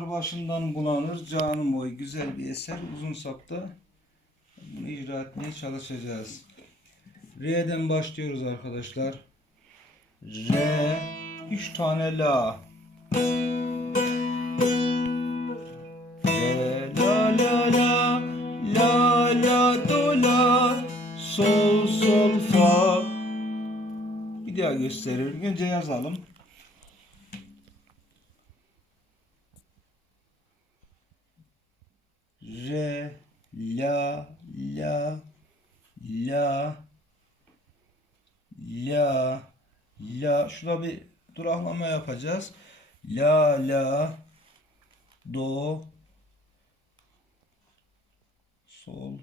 Pınarbaşı'ndan bulanır canım oy güzel bir eser uzun sapta bunu icra etmeye çalışacağız. Re'den başlıyoruz arkadaşlar. Re 3 tane la. Re la la la la la do la sol sol fa. Bir daha gösteririm. Önce yazalım. Re, la, la, la, la, bir duraklama yapacağız. La, la, do, sol,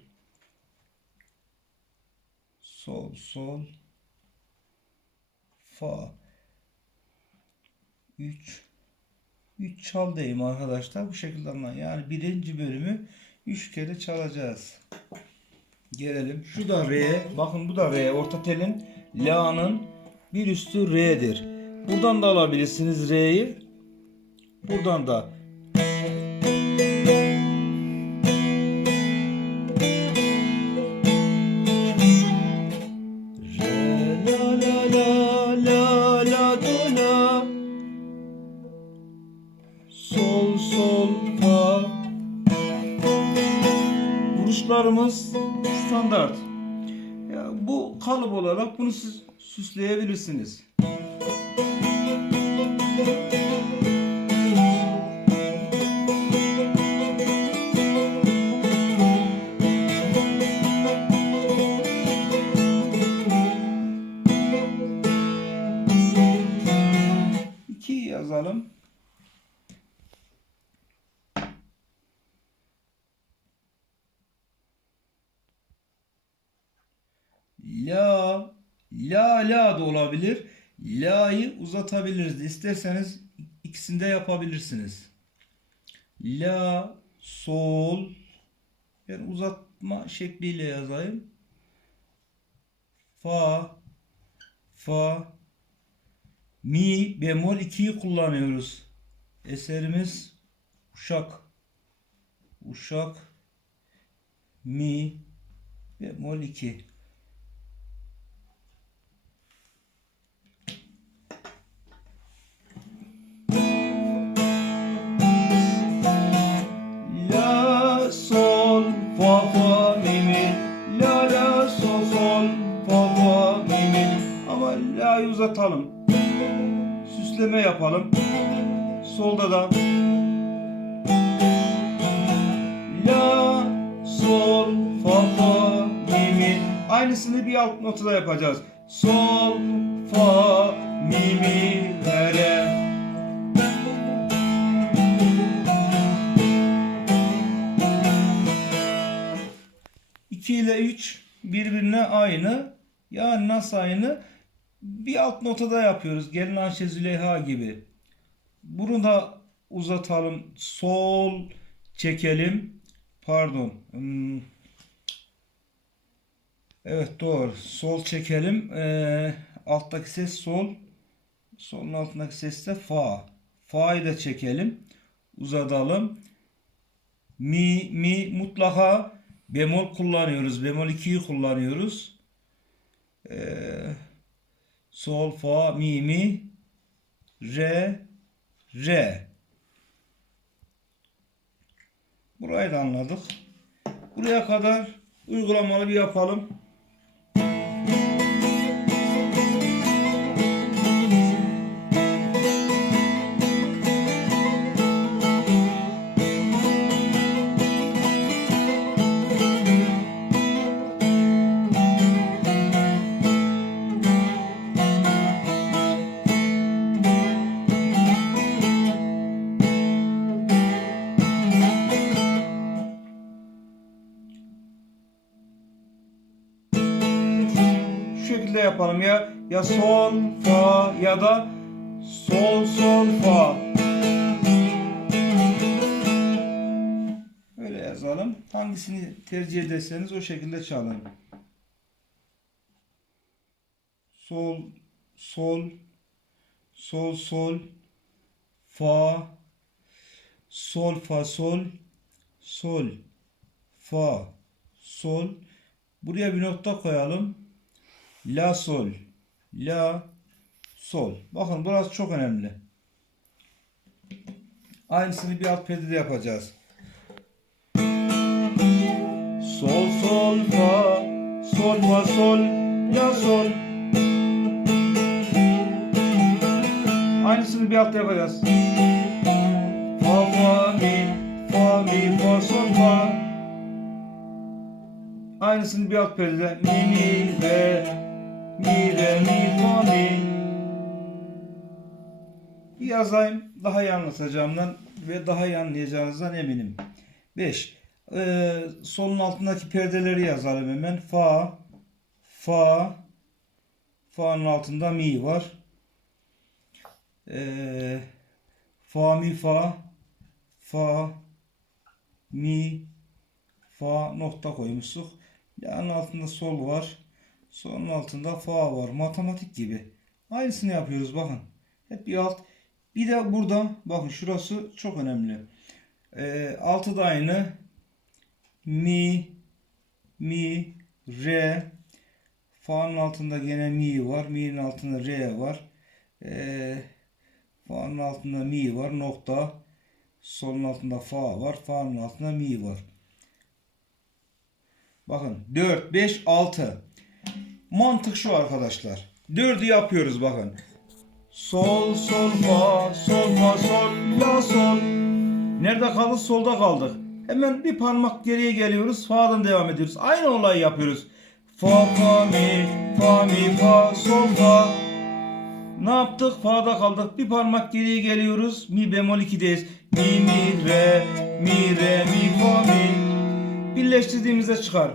sol, sol, fa. 3 3 çal deyim arkadaşlar. Bu şekilde anlayın. Yani birinci bölümü 3 kere çalacağız. Gelelim. Şu da re. Bakın bu da re. Orta telin la'nın bir üstü re'dir. Buradan da alabilirsiniz re'yi. Buradan da. Vuruşlarımız standart. Ya bu kalıp olarak bunu siz süsleyebilirsiniz. İki yazalım. La, la, la da olabilir. La'yı uzatabiliriz. İsterseniz ikisini de yapabilirsiniz. La, sol. Ben uzatma şekliyle yazayım. Fa, fa, mi bemol 2'yi kullanıyoruz. Eserimiz uşak. Uşak, mi bemol 2. sol fa fa mi mi la la sol sol fa fa mi mi ama la'yı uzatalım. Süsleme yapalım. Solda da la sol fa fa mi mi aynısını bir alt notada yapacağız. Sol fa mi mi re re ile 3 birbirine aynı. Yani nasıl aynı? Bir alt notada yapıyoruz. Gelin Ayşe Züleyha gibi. Bunu da uzatalım. Sol çekelim. Pardon. Hmm. Evet doğru. Sol çekelim. Ee, alttaki ses sol. Solun altındaki ses de fa. Fa'yı da çekelim. Uzatalım. Mi, mi mutlaka bemol kullanıyoruz. Bemol 2'yi kullanıyoruz. Ee, sol, fa, mi, mi, re, re. Burayı da anladık. Buraya kadar uygulamalı bir yapalım. Şekilde yapalım ya. Ya sol, fa ya da sol, sol, fa. Öyle yazalım. Hangisini tercih ederseniz o şekilde çalın. Sol, sol, sol, sol, fa, sol fa sol sol fa sol buraya bir nokta koyalım la sol. La sol. Bakın burası çok önemli. Aynısını bir alt perdede yapacağız. Sol sol fa sol fa sol la sol. Aynısını bir altta yapacağız. Fa fa mi fa mi fa sol fa. Aynısını bir alt perdede mi mi re mi re mi fa mi yazayım daha iyi anlatacağımdan ve daha iyi anlayacağınızdan eminim. 5. Ee, solun altındaki perdeleri yazalım hemen. Fa fa fa'nın altında mi var. Ee, fa mi fa fa mi fa nokta koymuştuk. La'nın altında sol var. Solun altında fa var. Matematik gibi. Aynısını yapıyoruz bakın. Hep bir alt. Bir de burada bakın şurası çok önemli. Ee, altı da aynı. Mi mi re fa'nın altında gene mi var. Mi'nin altında re var. Ee, fa'nın altında mi var. Nokta. Solun altında fa var. Fa'nın altında mi var. Bakın 4, 5, 6. Mantık şu arkadaşlar. 4'ü yapıyoruz bakın. Sol, sol, fa, sol, fa, sol, la, sol. Nerede kaldık? Solda kaldık. Hemen bir parmak geriye geliyoruz. Fa'dan devam ediyoruz. Aynı olayı yapıyoruz. Fa, fa, mi, fa, mi, fa, sol, fa. Ne yaptık? Fa'da kaldık. Bir parmak geriye geliyoruz. Mi bemol 2'deyiz. Mi, mi, re, mi, re, mi, fa, mi. Birleştirdiğimizde çıkar.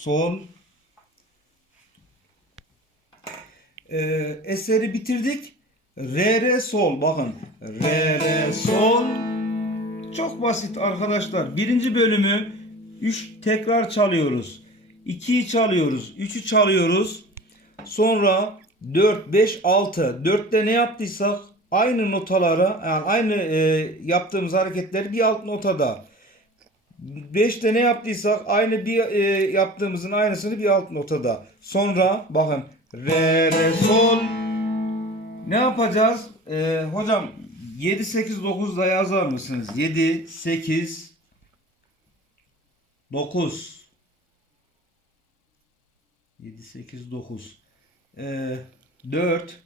Sol. Ee, eseri bitirdik. Re, re, sol. Bakın. Re, re, sol. Çok basit arkadaşlar. Birinci bölümü 3 tekrar çalıyoruz. 2'yi çalıyoruz. 3'ü çalıyoruz. Sonra 4, 5, 6. 4'te ne yaptıysak aynı notalara yani aynı e, yaptığımız hareketleri bir alt notada. 5'te ne yaptıysak aynı bir e, yaptığımızın aynısını bir alt notada. Sonra bakın. Re re sol. Ne yapacağız? Ee, hocam 7 8 9 da yazar mısınız? 7 8 9 7 8 9 ee, 4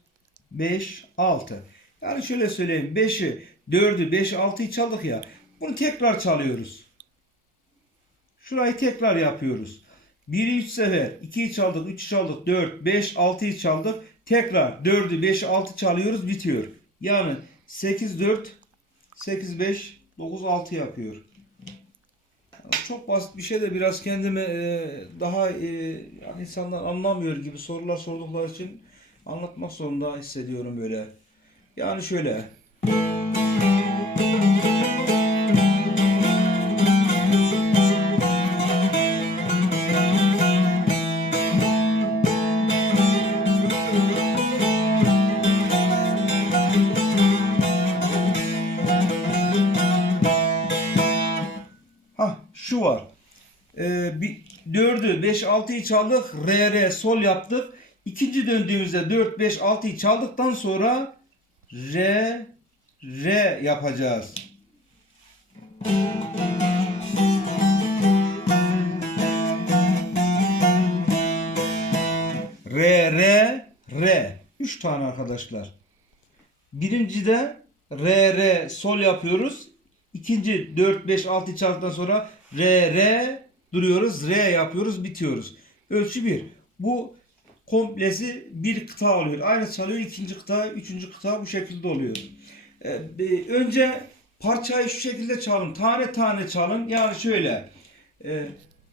5 6 yani şöyle söyleyeyim. 5'i 4'ü 5 6'yı çaldık ya. Bunu tekrar çalıyoruz şurayı tekrar yapıyoruz 1'i 3 sefer 2'yi çaldık 3'ü çaldık 4 5 6'yı çaldık tekrar 4'ü 5'i 6 çalıyoruz bitiyor yani 8 4 8 5 9 6 yapıyor çok basit bir şey de biraz kendimi e, daha e, yani insanlar anlamıyor gibi sorular sordukları için anlatmak zorunda hissediyorum böyle. Yani şöyle. Bir, 4'ü 5 6'yı çaldık. Re sol yaptık. İkinci döndüğümüzde 4 5 6'yı çaldıktan sonra re re yapacağız. Re re re. 3 tane arkadaşlar. Birincide re re sol yapıyoruz. İkinci 4 5 6 çaldıktan sonra re re duruyoruz. Re yapıyoruz, bitiyoruz. Ölçü 1. Bu komplesi bir kıta oluyor. Aynı çalıyor ikinci kıta, üçüncü kıta bu şekilde oluyor. Ee, önce parçayı şu şekilde çalın. Tane tane çalın. Yani şöyle. Ee,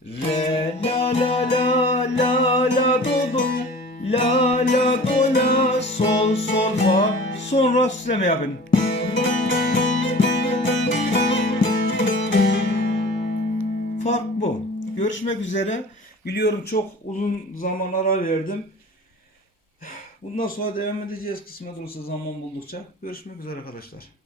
re la la la la la do do La la do la sol sol fa sonra süsleme yapın. Fark bu. Görüşmek üzere. Biliyorum çok uzun zaman ara verdim. Bundan sonra devam edeceğiz kısmet olursa zaman buldukça. Görüşmek üzere arkadaşlar.